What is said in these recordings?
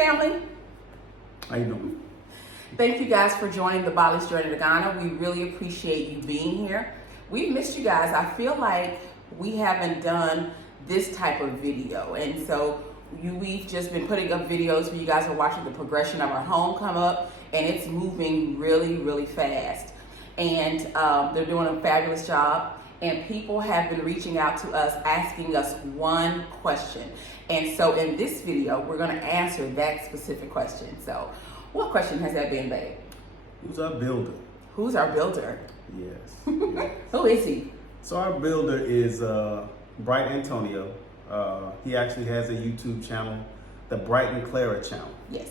family. How you doing? Thank you guys for joining the Bali's Journey to Ghana. We really appreciate you being here. We've missed you guys. I feel like we haven't done this type of video, and so we've just been putting up videos where you guys are watching the progression of our home come up, and it's moving really, really fast. And they're doing a fabulous job. And people have been reaching out to us asking us one question. And so in this video, we're going to answer that specific question. So what question has that been, babe? Who's our builder? Who's our builder? Yes. Yes. Who is he? So our builder is Bright Anthonio. He actually has a YouTube channel, the BRIGHT&CLARA channel. Yes.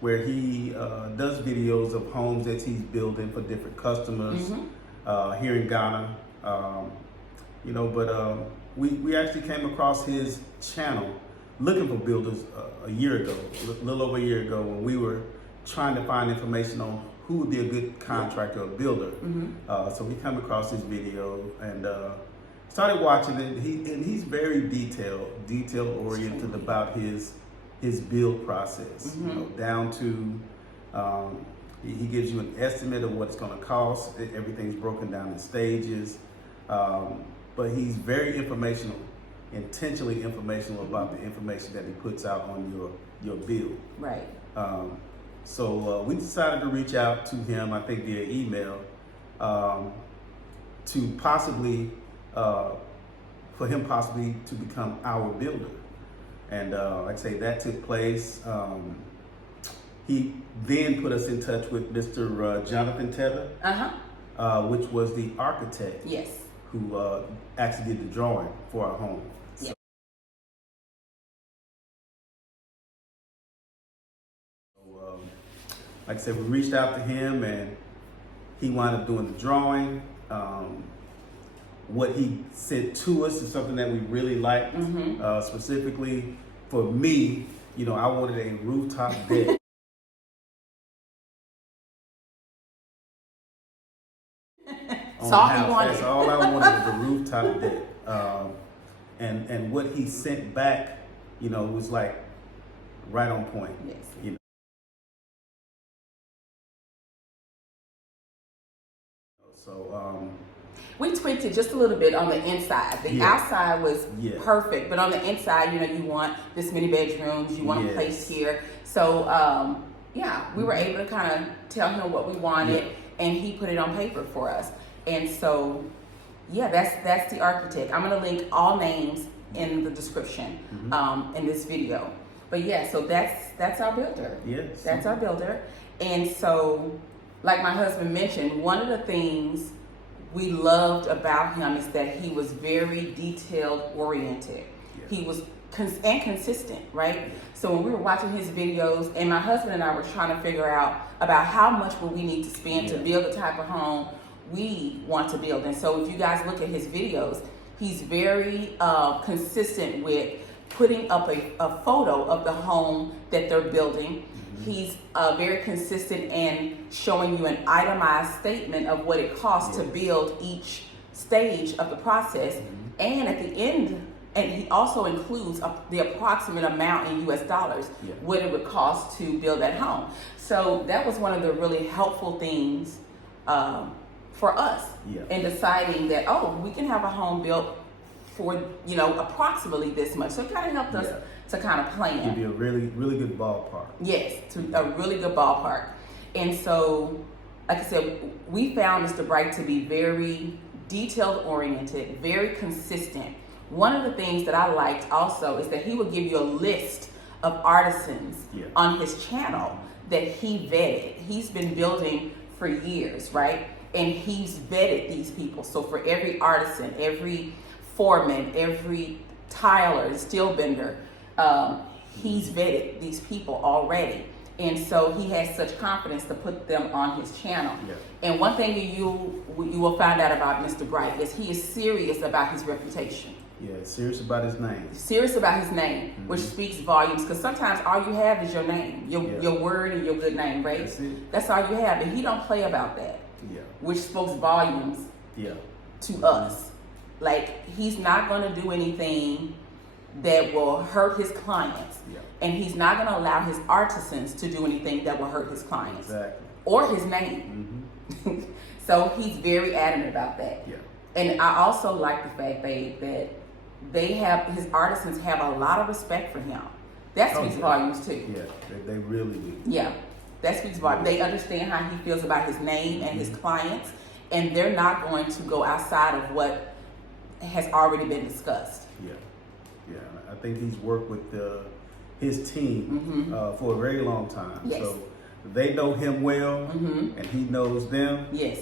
Where he does videos of homes that he's building for different customers here in Ghana. We actually came across his channel looking for builders a year ago, a little over a year ago, when we were trying to find information on who would be a good contractor or builder. So we come across his video and started watching it. He's very detail oriented about his build process, down to he gives you an estimate of what it's going to cost. Everything's broken down in stages, but he's very informational, intentionally informational about the information that he puts out on your build. Right. So we decided to reach out to him, I think via email, to possibly, for him possibly to become our builder. And like I say, that took place. He then put us in touch with Mr. Jonathan Tether, which was the architect. Yes. Who actually did the drawing for our home. Yeah. So, like I said, we reached out to him and he wound up doing the drawing. What he sent to us is something that we really liked. Specifically for me, I wanted a rooftop deck. That's all he wanted. That's all I wanted was a rooftop deck. And what he sent back, was like right on point. Yes. So we tweaked it just a little bit on the inside. The outside was perfect, but on the inside, you want this many bedrooms, you want a place here. So we were able to kind of tell him what we wanted, and he put it on paper for us. And so, that's the architect. I'm gonna link all names in the description in this video. But so that's our builder. Yes. That's our builder. And so, like my husband mentioned, one of the things we loved about him is that he was very detailed oriented. He was consistent, right? So when we were watching his videos, and my husband and I were trying to figure out about how much would we need to spend to build the type of home we want to build. And so if you guys look at his videos, he's very consistent with putting up a photo of the home that they're building. He's very consistent in showing you an itemized statement of what it costs to build each stage of the process. And at the end, and he also includes the approximate amount in US dollars, what it would cost to build that home. So that was one of the really helpful things for us in deciding that, we can have a home built for, approximately this much. So it kind of helped us to kind of plan. Give you a really, really good ballpark. Yes, a really good ballpark. And so, like I said, we found Mr. Bright to be very detailed oriented, very consistent. One of the things that I liked also is that he would give you a list of artisans on his channel that he vetted. He's been building for years, right? And he's vetted these people. So for every artisan, every foreman, every tiler, steel bender, he's vetted these people already. And so he has such confidence to put them on his channel. And one thing you will find out about Mr. Bright is he is serious about his reputation. Serious about his name. Serious about his name, which speaks volumes. Because sometimes all you have is your name, your word and your good name, right? That's all you have. And he don't play about that, which speaks volumes to us. Like, he's not going to do anything that will hurt his clients. Yeah. And he's not going to allow his artisans to do anything that will hurt his clients. Exactly. Or his name. Mm-hmm. So he's very adamant about that. Yeah. And I also like the fact, babe, that his artisans have a lot of respect for him. That speaks volumes too. Yeah, they really do. Yeah, that speaks volumes. They understand how he feels about his name and his clients, and they're not going to go outside of what has already been discussed. Yeah, yeah. I think he's worked with his team for a very long time. Yes. So they know him well, and he knows them. Yes.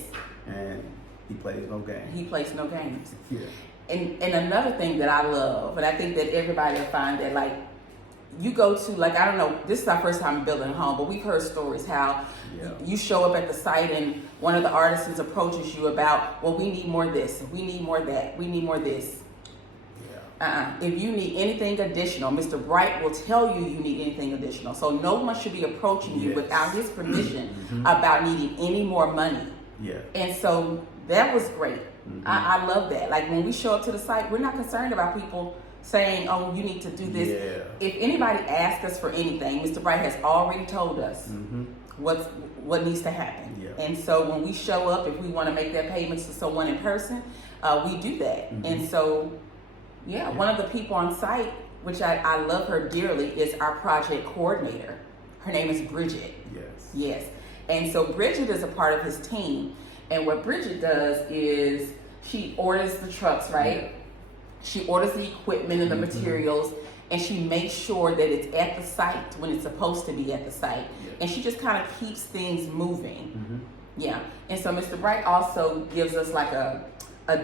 And he plays no games. He plays no games. Yeah. And another thing that I love, and I think that everybody will find that, like, you go to, like, I don't know, this is our first time building a home, but we've heard stories how you show up at the site and one of the artisans approaches you about, well, we need more of this, we need more of that, we need more of this. Yeah. If you need anything additional, Mr. Bright will tell you you need anything additional. So no one should be approaching you without his permission about needing any more money. Yeah. And so that was great. I love that. Like, when we show up to the site, we're not concerned about people saying, oh, you need to do this. Yeah. If anybody asks us for anything, Mr. Bright has already told us what needs to happen. Yeah. And so when we show up, if we want to make that payment to someone in person, we do that. And so, one of the people on site, which I love her dearly, is our project coordinator. Her name is Bridget. Yes. Yes. And so Bridget is a part of his team. And what Bridget does is she orders the trucks, right? She orders the equipment and the materials, and she makes sure that it's at the site when it's supposed to be at the site. Yeah. And she just kind of keeps things moving. Yeah. And so Mr. Bright also gives us like a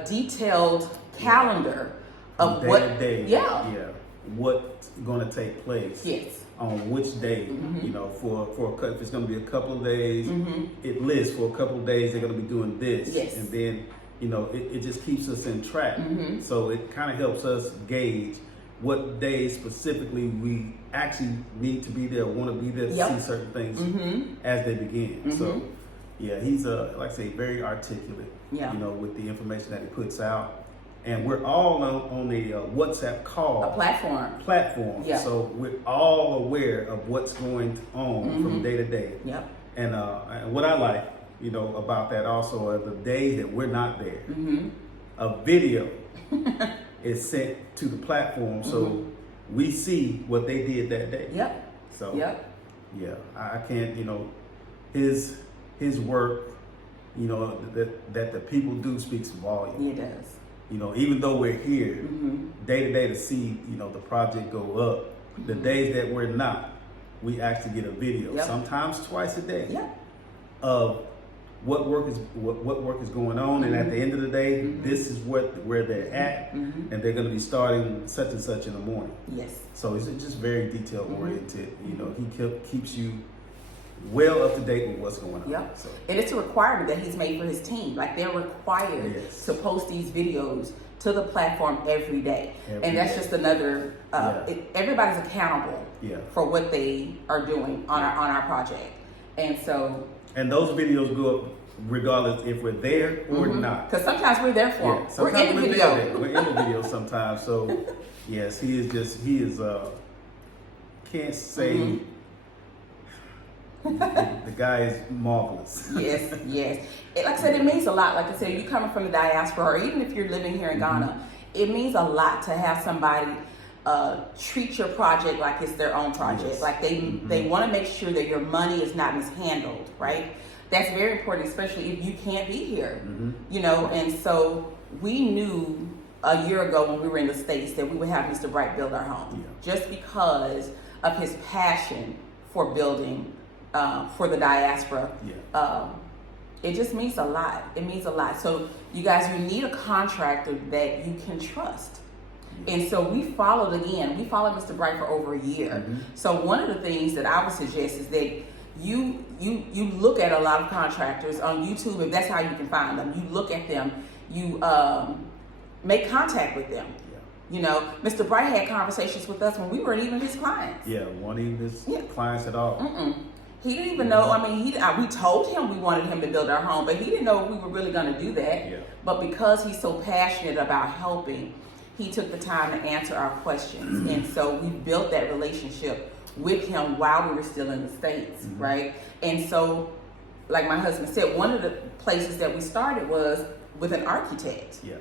detailed calendar of Day what to day. Yeah. What's going to take place. Yes. On which day, you know, if it's going to be a couple of days, it lists for a couple of days they're going to be doing this. Yes. And then, you know, it just keeps us in track. So it kind of helps us gauge what days specifically we actually need to be there, want to be there to see certain things as they begin. So, yeah, he's, like I say, very articulate, you know, with the information that he puts out. And we're all on a WhatsApp call. A platform. Yeah. So we're all aware of what's going on from day to day. Yep. And what I like, you know, about that also are the days that we're not there. A video is sent to the platform so we see what they did that day. Yep. So yeah, I can't, you know, his work, you know, that the people do speaks volume. It does. You know, even though we're here day to day to see, you know, the project go up, the days that we're not, we actually get a video, sometimes twice a day, of what work is going on, and at the end of the day, this is where they're at, and they're going to be starting such and such in the morning. Yes. So it's just very detail oriented. You know, he keeps you well up to date with what's going on. Yep. So. And it's a requirement that he's made for his team. Like, they're required to post these videos to the platform every day. And that's just another, everybody's accountable for what they are doing on our project. And so. And those videos go up regardless if we're there or not. Because sometimes we're there for them. We're in the video. We're in the video sometimes. So, yes, he is, can't say. The guy is marvelous. Yes. Like I said, it means a lot. Like I said, you coming from the diaspora, or even if you're living here in Ghana, it means a lot to have somebody treat your project like it's their own project. Yes. Like they want to make sure that your money is not mishandled, right? That's very important, especially if you can't be here, you know. And so we knew a year ago when we were in the States that we would have Mr. Bright build our home, just because of his passion for building. For the diaspora, it just means a lot. It means a lot. So you guys, you need a contractor that you can trust. And so we followed Mr. Bright for over a year. So one of the things that I would suggest is that you look at a lot of contractors on YouTube, if that's how you can find them. You look at them, you make contact with them. You know, Mr. Bright had conversations with us when we weren't even his clients. Yeah, weren't even his clients at all. He didn't even know. I mean, we told him we wanted him to build our home, but he didn't know we were really going to do that. But because he's so passionate about helping, he took the time to answer our questions. And so we built that relationship with him while we were still in the States, right? And so, like my husband said, one of the places that we started was with an architect. Yeah.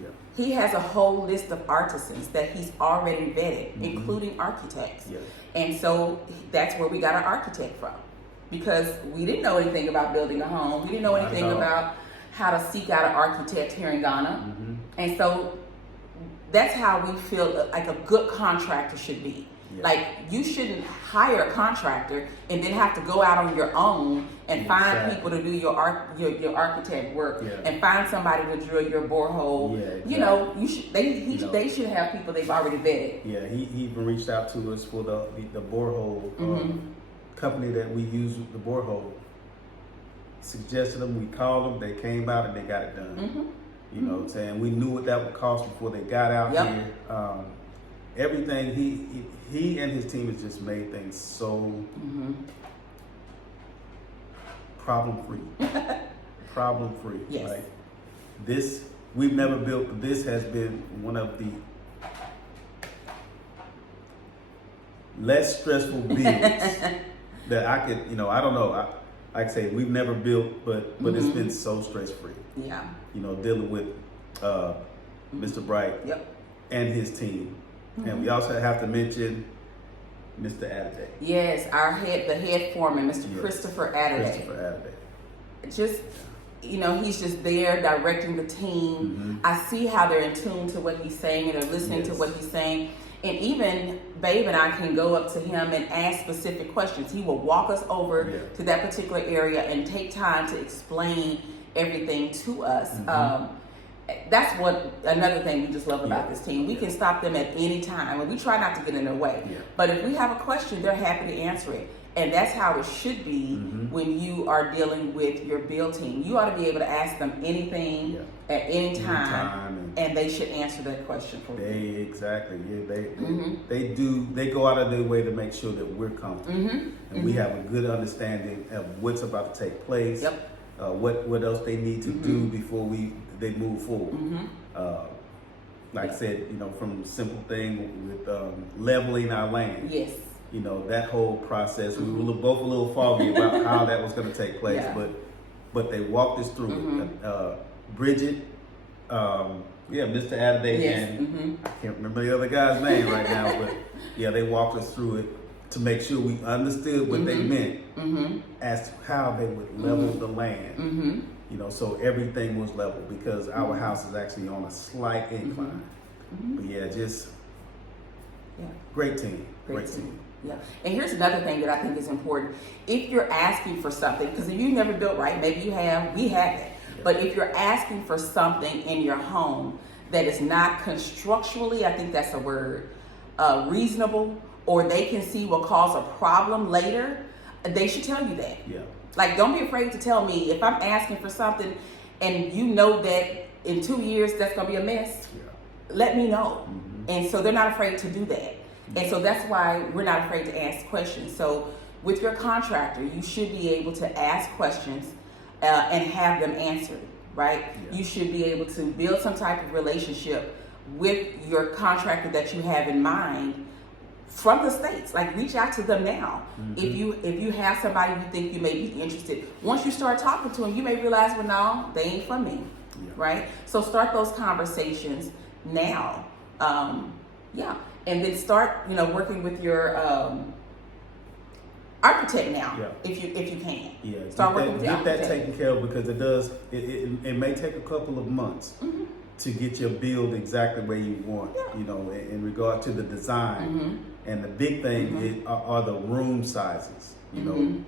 Yeah. He has a whole list of artisans that he's already vetted, including architects. Yeah. And so that's where we got our architect from, because we didn't know anything about building a home. We didn't know anything about how to seek out an architect here in Ghana. And so that's how we feel like a good contractor should be. Yeah. Like, you shouldn't hire a contractor and then have to go out on your own and find people to do your architect work, and find somebody to drill your borehole. Yeah, exactly. You know, they should have people they've already vetted. Yeah, he even reached out to us for the borehole company that we use the borehole. Suggested them, we called them, they came out and they got it done. You know what I'm saying? We knew what that would cost before they got out here. Everything he and his team has just made things so problem free. Yes. Like this, we've never built, but this has been one of the less stressful builds that I could, you know, I don't know. Like I say, we've never built, but it's been so stress free. Yeah. You know, dealing with Mr. Bright and his team. And we also have to mention Mr. Adday. Yes, the head foreman, Mr. Christopher Adday. Just, you know, he's just there directing the team. I see how they're in tune to what he's saying and they're listening to what he's saying. And even Babe and I can go up to him and ask specific questions. He will walk us over to that particular area and take time to explain everything to us. That's what another thing we just love about this team. We can stop them at any time, and we try not to get in their way. But if we have a question, they're happy to answer it. And that's how it should be when you are dealing with your build team. You ought to be able to ask them anything at any time, and they should answer that question for you. Exactly. Yeah, they go out of their way to make sure that we're comfortable and we have a good understanding of what's about to take place. What else they need to do before they move forward. Like I said, you know, from simple thing with leveling our land. Yes. You know, that whole process, we were both a little foggy about how that was going to take place, but they walked us through it. Bridget, Mr. Adday, and I can't remember the other guy's name right now, but they walked us through it to make sure we understood what they meant as to how they would level the land. You know, so everything was level, because our house is actually on a slight incline. But great team. Great team. Yeah. And here's another thing that I think is important. If you're asking for something, because if you've never built right, maybe you have, we haven't. But if you're asking for something in your home that is not constructually, I think that's a word, reasonable, or they can see will cause a problem later, they should tell you that. Like, don't be afraid to tell me if I'm asking for something and you know that in 2 years that's gonna be a mess. Let me know. And so they're not afraid to do that. And so that's why we're not afraid to ask questions. So with your contractor, you should be able to ask questions and have them answered, right? You should be able to build some type of relationship with your contractor that you have in mind from the States. Like, reach out to them now. If you have somebody you think you may be interested, once you start talking to them, you may realize, well, no, they ain't for me, right? So start those conversations now. And then start, you know, working with your architect now, if you can. Start working with your architect. Get that taken care of, because it may take a couple of months to get your build exactly where you want. You know, in regard to the design. And the big thing are the room sizes. You know,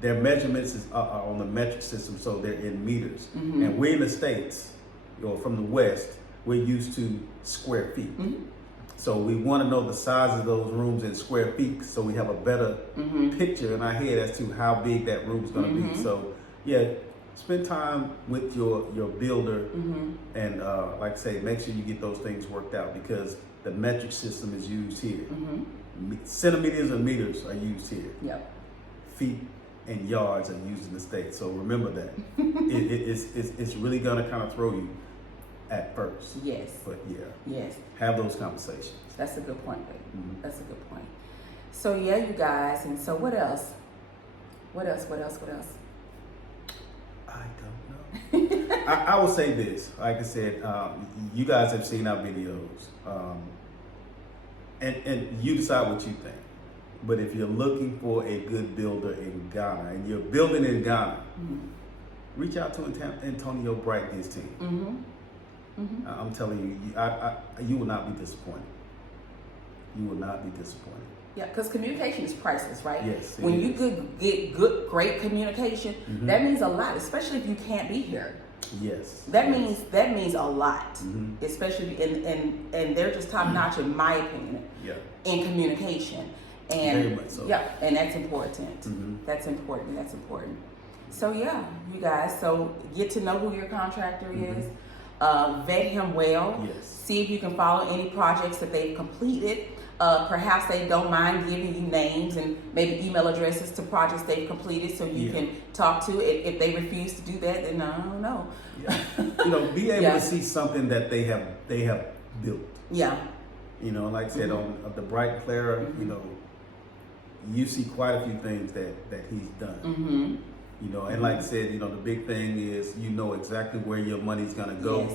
their measurements are on the metric system, so they're in meters. And we're in the States, or from the West, we're used to square feet. So we want to know the size of those rooms in square feet, so we have a better picture in our head as to how big that room is going to be. So spend time with your builder, and like I say, make sure you get those things worked out, because the metric system is used here. Centimeters and meters are used here. Feet and yards are used in the States. So remember that. It's really going to kind of throw you. at first. Yes. But yeah, Yes. have those conversations. That's a good point, babe. Mhm. That's a good point. So yeah, you guys, and so what else? What else? I don't know. I will say this. Like I said, you guys have seen our videos, and you decide what you think. But if you're looking for a good builder in Ghana and you're building in Ghana, reach out to Anthonio Bright and his team. I'm telling you, you will not be disappointed. You will not be disappointed. Yeah, because communication is priceless, right? Yes. When you get great communication, that means a lot, especially if you can't be here. Yes. That means a lot, Mm-hmm. and they're just top notch in my opinion. Yeah. In communication, and Very much so. yeah, and that's important. Mhm. That's important. So yeah, you guys. So get to know who your contractor is. Vet him well. Yes. See if you can follow any projects that they've completed. Perhaps they don't mind giving you names and maybe email addresses to projects they've completed, so you can talk to it. If they refuse to do that, then I don't know. Yeah. Be able to see something that they have built. Yeah. Like I said, on the BRIGHT&CLARA, you see quite a few things that he's done. And like I said, the big thing is exactly where your money's gonna go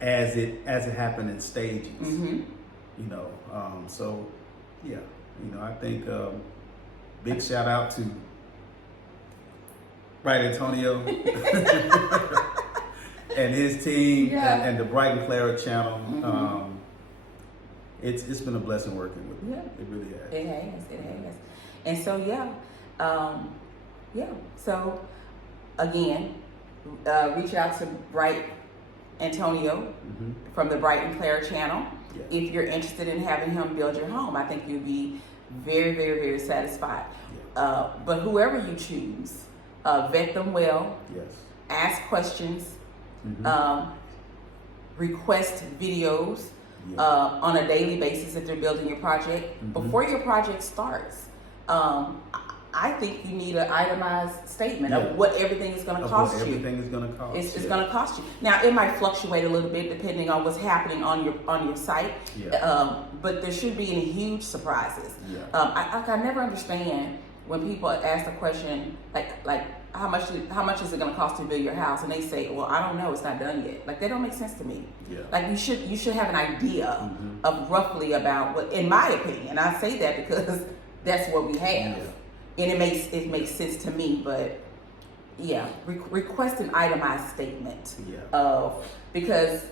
as it happened in stages. So yeah, I think big shout out to Anthonio and his team and the BRIGHT&CLARA channel. It's been a blessing working with you. Yeah. It really has. It has. And so so again, reach out to Anthonio from the BRIGHT&CLARA channel. Yeah. If you're interested in having him build your home, I think you'll be very, very, very satisfied. Yeah. But whoever you choose, vet them well. Yes. Ask questions. Request videos on a daily basis if they're building your project. Before your project starts, I think you need an itemized statement of what everything is going to cost you. Everything is going to cost. It's going to cost you. Now, it might fluctuate a little bit depending on what's happening on your site. But there shouldn't be any huge surprises. I never understand when people ask the question like how much is it going to cost to build your house, and they say, well, I don't know, it's not done yet. Like, that don't make sense to me. Like, you should have an idea of roughly about what, in my opinion. I say that because that's what we have. And it makes sense to me, but request an itemized statement because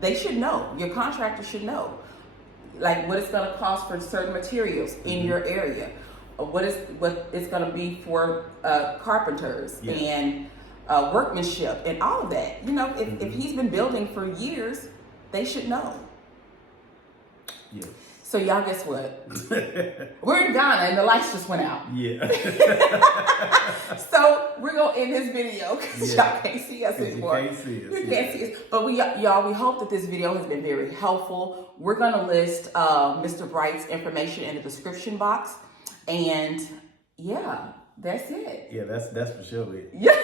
they should know. Your contractor should know, like, what it's going to cost for certain materials in your area, what it's going to be for carpenters and workmanship and all of that. If he's been building for years, they should know. Yeah. So y'all, guess what? We're in Ghana and the lights just went out. Yeah. So we're gonna end this video because y'all can't see us anymore. You can't see us. You can't see us. But we hope that this video has been very helpful. We're gonna list Mr. Bright's information in the description box, and that's it. Yeah, that's for sure it. Yeah.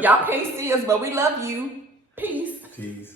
Y'all can't see us, but we love you. Peace. Peace.